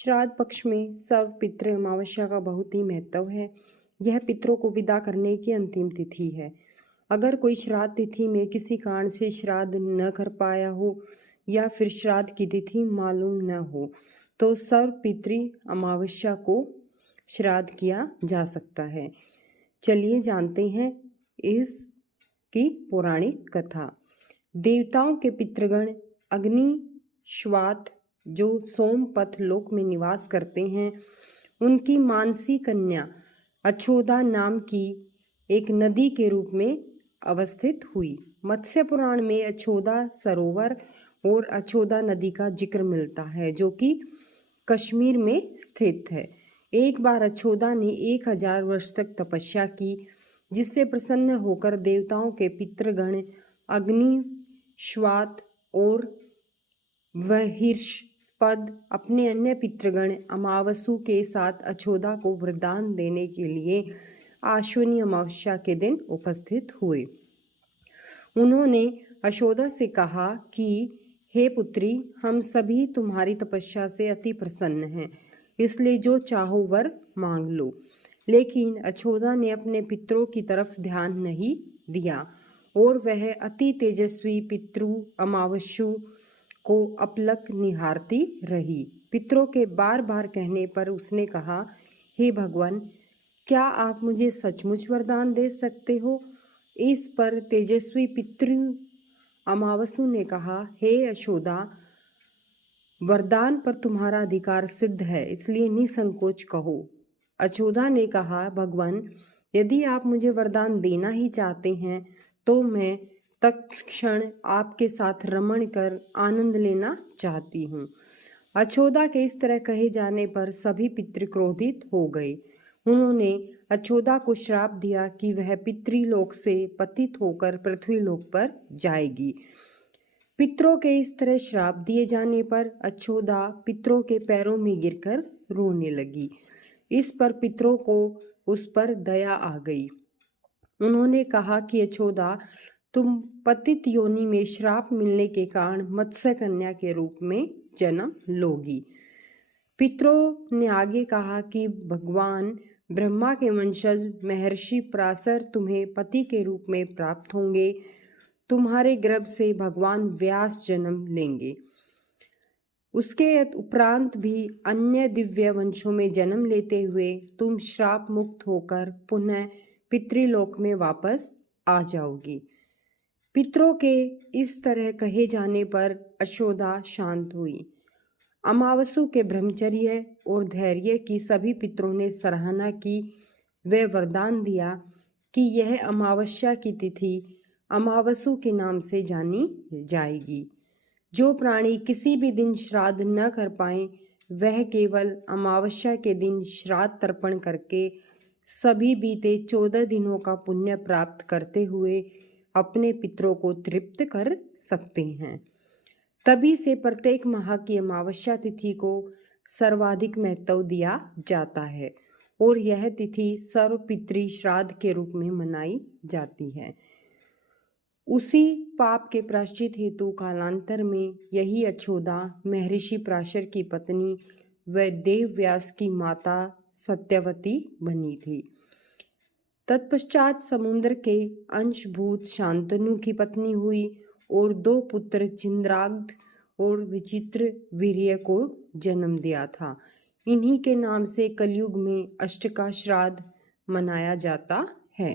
श्राद्ध पक्ष में सर्वपितृ अमावस्या का बहुत ही महत्व है। यह पितरों को विदा करने की अंतिम तिथि है। अगर कोई श्राद्ध तिथि में किसी कारण से श्राद्ध न कर पाया हो या फिर श्राद्ध की तिथि मालूम न हो तो सर्वपितृ अमावस्या को श्राद्ध किया जा सकता है। चलिए जानते हैं इसकी पौराणिक कथा। देवताओं के पितृगण अग्नि श्वात जो सोमपथ लोक में निवास करते हैं, उनकी मानसी कन्या अछोदा नाम की एक नदी के रूप में अवस्थित हुई। मत्स्य पुराण में अछोदा सरोवर और अछोदा नदी का जिक्र मिलता है, जो कि कश्मीर में स्थित है। एक बार अछोदा ने 1000 वर्ष तक तपस्या की, जिससे प्रसन्न होकर देवताओं के पितृगण अग्नि श्वात और वहिर्षपद अपने अन्य पितृगण अमावसु के साथ अछोदा को वरदान देने के लिए आश्विनी अमावस्या के दिन उपस्थित हुए। उन्होंने अछोदा से कहा कि हे पुत्री, हम सभी तुम्हारी तपस्या से अति प्रसन्न हैं, इसलिए जो चाहो वर मांग लो। लेकिन अछोदा ने अपने पितरों की तरफ ध्यान नहीं दिया और वह अति तेजस्वी पितृ अमावस्यु को अपलक निहारती रही। पितरों के बार बार कहने पर उसने कहा, हे भगवान, क्या आप मुझे सचमुच वरदान दे सकते हो? इस पर तेजस्वी पितृ अमावसु ने कहा, हे अछोदा, वरदान पर तुम्हारा अधिकार सिद्ध है, इसलिए निसंकोच कहो। अछोदा ने कहा, भगवान, यदि आप मुझे वरदान देना ही चाहते हैं तो मैं तत्क्षण आपके साथ रमण कर आनंद लेना चाहती हूँ। अछोदा के इस तरह कहे जाने पर सभी पितृ क्रोधित हो गए। उन्होंने अछोदा को श्राप दिया कि वह पितृलोक से पतित होकर पृथ्वीलोक पर जाएगी। पितरों के इस तरह श्राप दिए जाने पर अछोदा पितरों के पैरों में गिरकर रोने लगी। इस पर पितरों को उस पर दया आ गई। उन्होंने कहा कि अछोदा, तुम पतित योनि में श्राप मिलने के कारण मत्स्य कन्या के रूप में जन्म लोगी। पितरों ने आगे कहा कि भगवान ब्रह्मा के वंशज महर्षि पराशर तुम्हें पति के रूप में प्राप्त होंगे। तुम्हारे गर्भ से भगवान व्यास जन्म लेंगे। उसके उपरांत भी अन्य दिव्य वंशों में जन्म लेते हुए तुम श्राप मुक्त होकर पुनः पितृलोक में वापस आ जाओगी। पितरों के इस तरह कहे जाने पर अछोदा शांत हुई। अमावसु के ब्रह्मचर्य और धैर्य की सभी पितरों ने सराहना की। वे वरदान दिया कि यह अमावस्या की तिथि अमावसु के नाम से जानी जाएगी। जो प्राणी किसी भी दिन श्राद्ध न कर पाए, वह केवल अमावस्या के दिन श्राद्ध तर्पण करके सभी बीते 14 दिनों का पुण्य प्राप्त करते हुए अपने पितरों को तृप्त कर सकते हैं। तभी से प्रत्येक माह की अमावस्या तिथि को सर्वाधिक महत्व दिया जाता है और यह तिथि सर्वपितृ श्राद्ध के रूप में मनाई जाती है। उसी पाप के प्रायश्चित हेतु कालांतर में यही अछोदा महर्षि पराशर की पत्नी व देव व्यास की माता सत्यवती बनी थी। तत्पश्चात समुद्र के अंशभूत शांतनु की पत्नी हुई और 2 पुत्र चिंद्राग्ध और विचित्र वीर्य को जन्म दिया था। इन्हीं के नाम से कलयुग में अष्टका श्राद्ध मनाया जाता है।